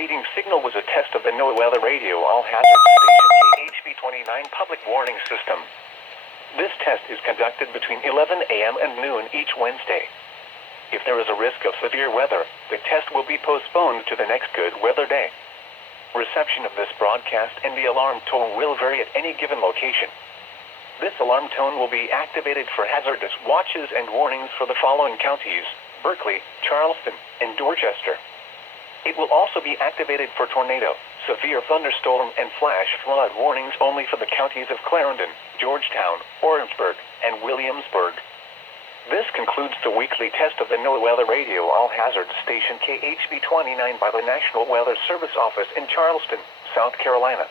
preceding signal was a test of the Noaa Weather Radio All-Hazard Station KHB29 public warning system. This test is conducted between 11 a.m. and noon each Wednesday. If there is a risk of severe weather, the test will be postponed to the next good weather day. Reception of this broadcast and the alarm tone will vary at any given location. This alarm tone will be activated for hazardous watches and warnings for the following counties: Berkeley, Charleston, and Dorchester. It will also be activated for tornado, severe thunderstorm, and flash flood warnings only for the counties of Clarendon, Georgetown, Orangeburg, and Williamsburg. This concludes the weekly test of the Noaa Weather Radio All-Hazard Station KHB29 by the National Weather Service Office in Charleston, South Carolina.